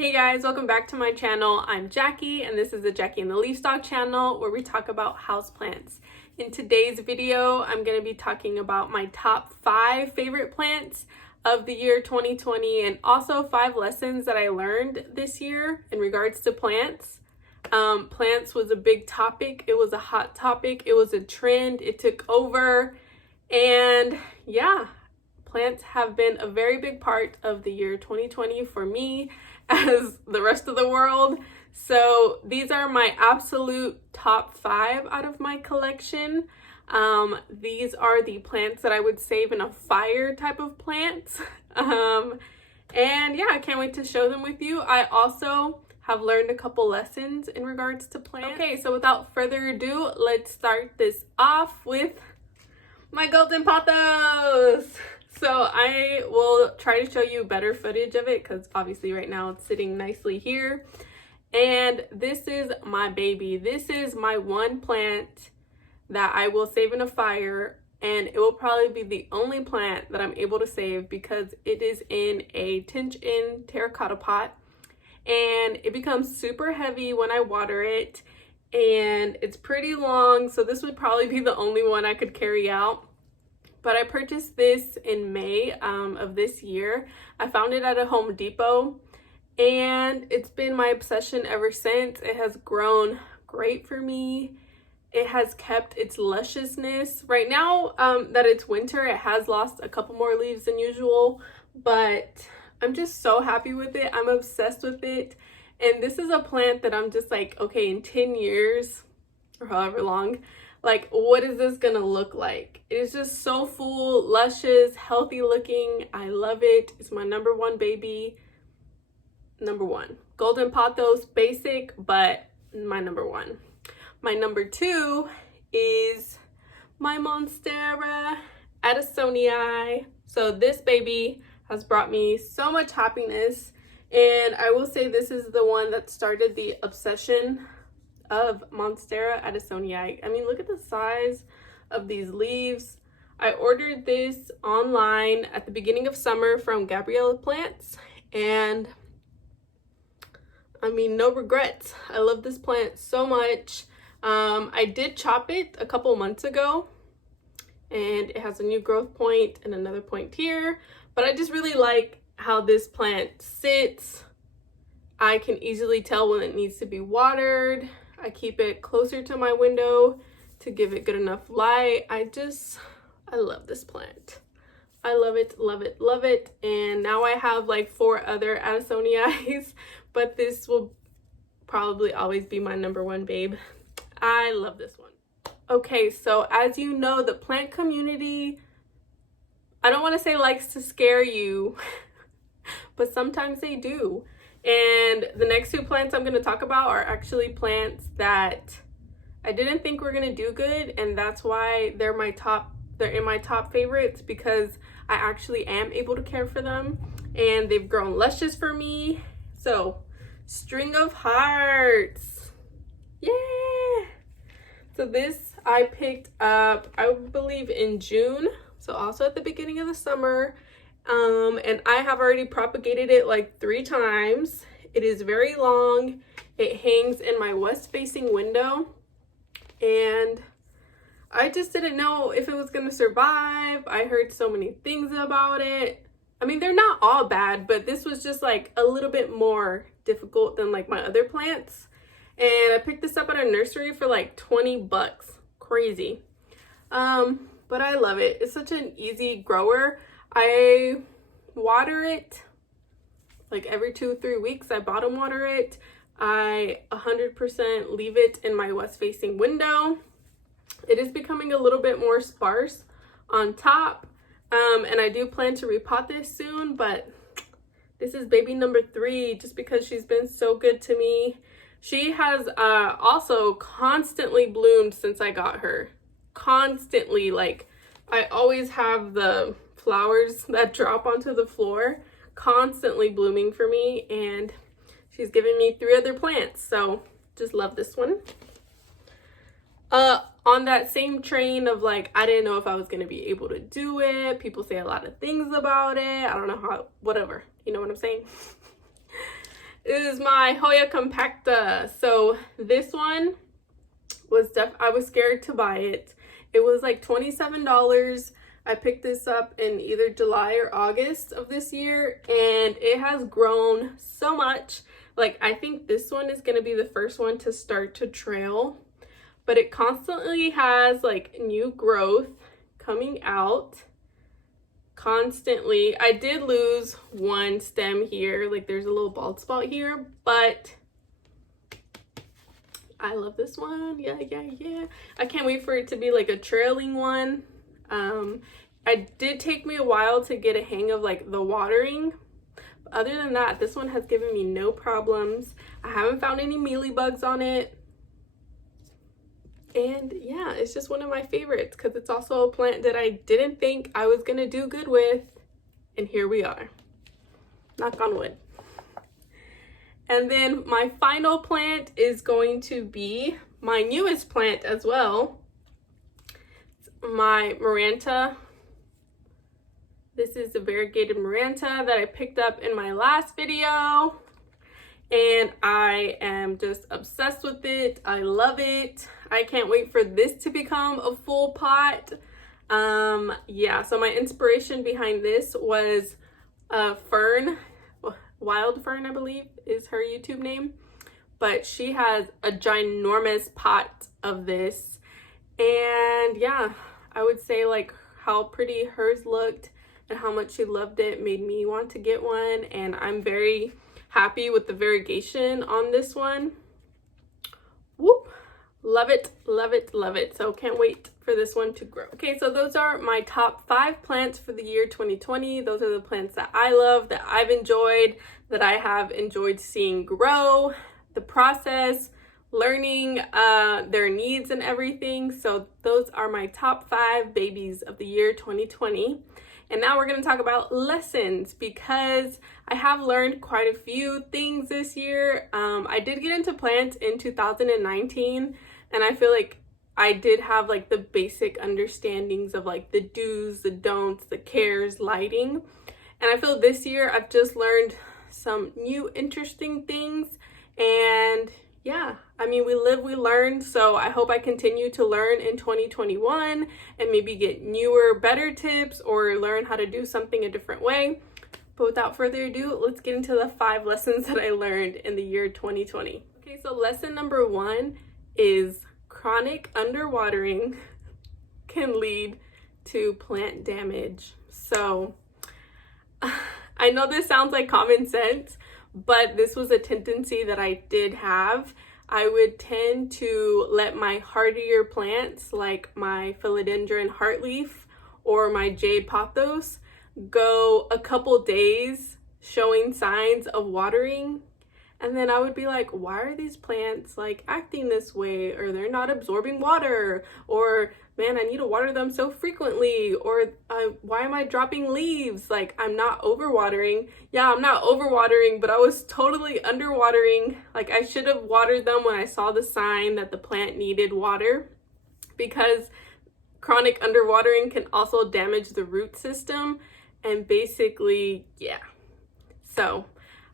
Hey guys, welcome back to my channel. I'm Jackie and this is the Jackie and the Leafstock channel where we talk about houseplants. In today's video, I'm going to be talking about my top 5 favorite plants of the year 2020 and also 5 lessons that I learned this year in regards to plants. Plants was a big topic. It was a hot topic. It was a trend. It took over. And yeah, plants have been a very big part of the year 2020 for me as the rest of the world. So these are my absolute top 5 out of my collection. These are the plants that I would save in a fire type of plants. And yeah, I can't wait to show them with you. I also have learned a couple lessons in regards to plants. Okay, so without further ado, let's start this off with my golden pothos. So I will try to show you better footage of it because obviously right now it's sitting nicely here. And this is my baby. This is my one plant that I will save in a fire, and it will probably be the only plant that I'm able to save because it is in a 10-inch terracotta pot and it becomes super heavy when I water it, and it's pretty long, so this would probably be the only one I could carry out. But I purchased this in May of this year. I found it at a Home Depot and it's been my obsession ever since. It has grown great for me. It has kept its lusciousness. Right now that it's winter, it has lost a couple more leaves than usual, but I'm just so happy with it. I'm obsessed with it. And this is a plant that I'm just like, okay, in 10 years or however long, like, what is this gonna look like? It is just so full, luscious, healthy looking. I love it. It's my number one baby. Number one. Golden pothos, basic, but my number one. My number 2 is my Monstera Addisonii. So this baby has brought me so much happiness, and I will say this is the one that started the obsession of Monstera Addisonii. I mean, look at the size of these leaves. I ordered this online at the beginning of summer from Gabriella Plants, and I mean, no regrets. I love this plant so much. I did chop it a couple months ago and it has a new growth point and another point here, but I just really like how this plant sits. I can easily tell when it needs to be watered. I keep it closer to my window to give it good enough light. I love this plant. I love it, love it, love it. And now I have like 4 other Addisoniis, but this will probably always be my number one babe. I love this one. Okay, so as you know, the plant community, I don't want to say likes to scare you, but sometimes they do. And the next 2 plants I'm going to talk about are actually plants that I didn't think were going to do good, and that's why they're in my top favorites, because I actually am able to care for them and they've grown luscious for me. So, string of hearts. Yeah. So this I picked up, I believe, in June, so also at the beginning of the summer. And I have already propagated it like 3 times. It is very long. It hangs in my west facing window, and I just didn't know if it was going to survive. I heard so many things about it. I mean, they're not all bad, but this was just like a little bit more difficult than like my other plants. And I picked this up at a nursery for like 20 bucks. Crazy. But I love it. It's such an easy grower. I water it like every 2-3 weeks. I bottom water it. I 100% leave it in my west facing window. It is becoming a little bit more sparse on top, and I do plan to repot this soon, but this is baby number 3 just because she's been so good to me. She has also constantly bloomed since I got her. Constantly, like I always have the flowers that drop onto the floor constantly blooming for me, and she's given me 3 other plants, so just love this one. On that same train of like, I didn't know if I was going to be able to do it. People say a lot of things about it. I don't know how, whatever. You know what I'm saying? is my Hoya compacta. So this one was I was scared to buy it. It was like $27. I picked this up in either July or August of this year, and it has grown so much. Like, I think this one is going to be the first one to start to trail, but it constantly has like new growth coming out constantly. I did lose one stem here, like there's a little bald spot here, but I love this one. Yeah. I can't wait for it to be like a trailing one. It did take me a while to get a hang of like the watering. But other than that, this one has given me no problems. I haven't found any mealybugs on it. And yeah, it's just one of my favorites because it's also a plant that I didn't think I was gonna do good with. And here we are. Knock on wood. And then my final plant is going to be my newest plant as well. It's my Maranta. This is the variegated Maranta that I picked up in my last video. And I am just obsessed with it. I love it. I can't wait for this to become a full pot. Yeah, so my inspiration behind this was Fern. Wild Fern, I believe, is her YouTube name. But she has a ginormous pot of this. And yeah, I would say like how pretty hers looked and how much she loved it made me want to get one. And I'm very happy with the variegation on this one. Whoop. Love it, love it, love it. So can't wait for this one to grow. Okay, so those are my top 5 plants for the year 2020. Those are the plants that I love, that I've enjoyed, that I have enjoyed seeing grow, the process, learning their needs and everything. So those are my top 5 babies of the year 2020. And now we're going to talk about lessons, because I have learned quite a few things this year. I did get into plants in 2019, and I feel like I did have like the basic understandings of like the do's, the don'ts, the cares, lighting. And I feel this year I've just learned some new interesting things. And yeah, I mean, we live, we learn. So I hope I continue to learn in 2021 and maybe get newer, better tips or learn how to do something a different way. But without further ado, let's get into the 5 lessons that I learned in the year 2020. Okay, so lesson number 1 is chronic underwatering can lead to plant damage. So I know this sounds like common sense, but this was a tendency that I did have. I would tend to let my hardier plants like my philodendron heartleaf or my jade pothos go a couple days showing signs of watering, and then I would be like, why are these plants like acting this way, or they're not absorbing water, or man, I need to water them so frequently, or why am I dropping leaves? Like, I'm not overwatering. Yeah, I'm not overwatering, but I was totally underwatering. Like, I should have watered them when I saw the sign that the plant needed water, because chronic underwatering can also damage the root system. And basically, yeah. So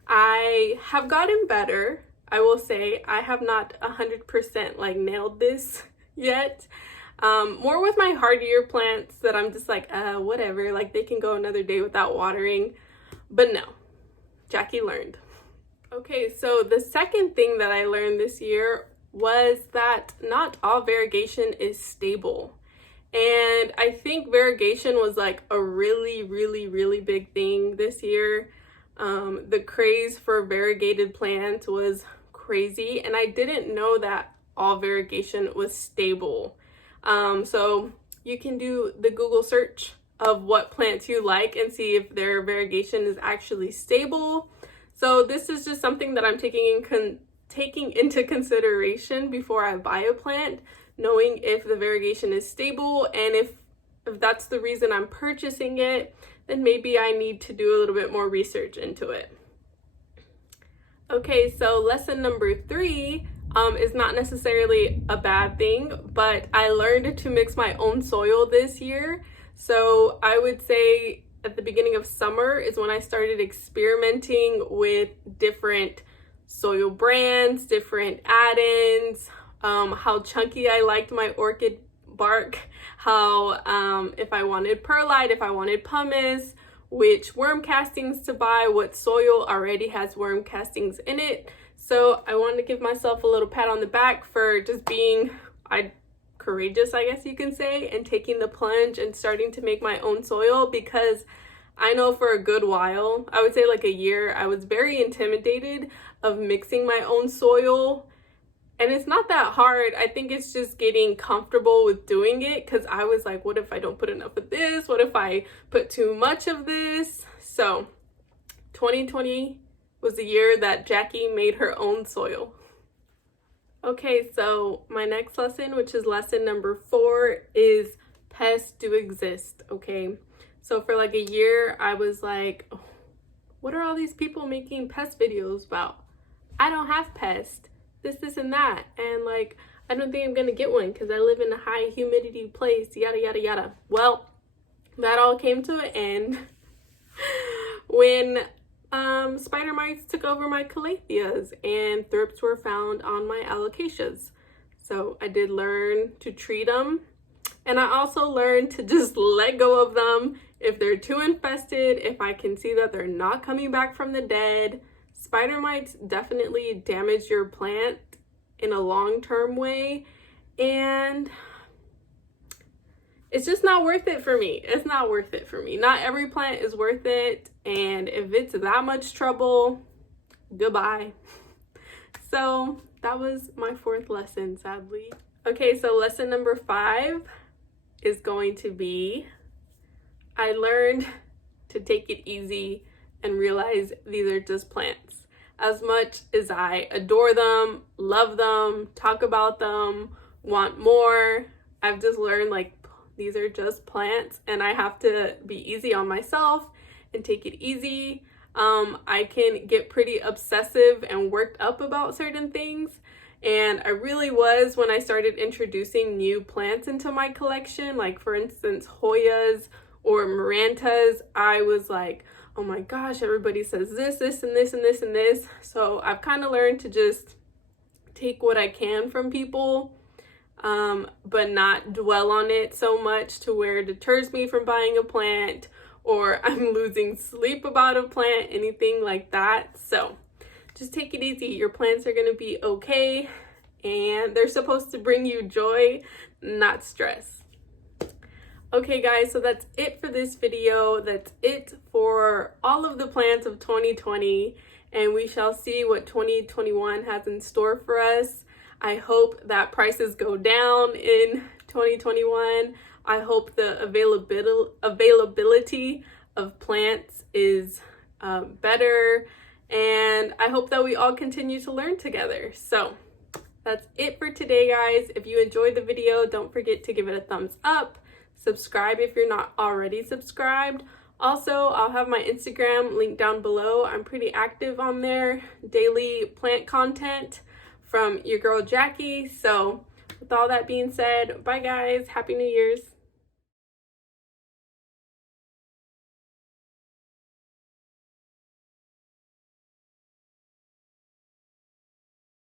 I have gotten better. I will say I have not 100% like nailed this yet. More with my hardier plants that I'm just like, whatever, like they can go another day without watering. But no, Jackie learned. Okay, so the second thing that I learned this year was that not all variegation is stable. And I think variegation was like a really, really, really big thing this year. The craze for variegated plants was crazy, and I didn't know that all variegation was stable. So you can do the Google search of what plants you like and see if their variegation is actually stable. So this is just something that I'm taking into consideration before I buy a plant, knowing if the variegation is stable, and if that's the reason I'm purchasing it, then maybe I need to do a little bit more research into it. Okay, so lesson number 3 is not necessarily a bad thing, but I learned to mix my own soil this year. So I would say at the beginning of summer is when I started experimenting with different soil brands, different add-ins, how chunky I liked my orchid bark, how if I wanted perlite, if I wanted pumice, which worm castings to buy, what soil already has worm castings in it. So I wanted to give myself a little pat on the back for just being courageous, I guess you can say, and taking the plunge and starting to make my own soil, because I know for a good while, I would say like a year, I was very intimidated of mixing my own soil. And it's not that hard. I think it's just getting comfortable with doing it, because I was like, what if I don't put enough of this? What if I put too much of this? So 2020 was the year that Jackie made her own soil. Okay, so my next lesson, which is lesson number 4, is pests do exist, okay? So for like a year, I was like, oh, what are all these people making pest videos about? I don't have pests, this and that. And like, I don't think I'm gonna get one because I live in a high humidity place, yada, yada, yada. Well, that all came to an end when spider mites took over my calatheas and thrips were found on my alocasias. So I did learn to treat them, and I also learned to just let go of them if they're too infested, if I can see that they're not coming back from the dead. Spider mites definitely damage your plant in a long-term way, and it's just not worth it for me. It's not worth it for me. Not every plant is worth it, and if it's that much trouble, goodbye. So that was my 4th lesson, sadly. Okay, so lesson number 5 is going to be, I learned to take it easy and realize these are just plants. As much as I adore them, love them, talk about them, want more, I've just learned like these are just plants, and I have to be easy on myself and take it easy. I can get pretty obsessive and worked up about certain things, and I really was when I started introducing new plants into my collection, like for instance Hoyas or Marantas. I was like, oh my gosh, everybody says this and this and this and this. So I've kind of learned to just take what I can from people, but not dwell on it so much to where it deters me from buying a plant, or I'm losing sleep about a plant, anything like that. So just take it easy. Your plants are going to be okay, and they're supposed to bring you joy, not stress. Okay guys, so that's it for this video. That's it for all of the plants of 2020, and we shall see what 2021 has in store for us. I hope that prices go down in 2021. I hope the availability of plants is better, and I hope that we all continue to learn together. So that's it for today, guys. If you enjoyed the video, don't forget to give it a thumbs up. Subscribe if you're not already subscribed. Also, I'll have my Instagram linked down below. I'm pretty active on there. Daily plant content from your girl Jackie. So with all that being said, bye guys. Happy New Year's.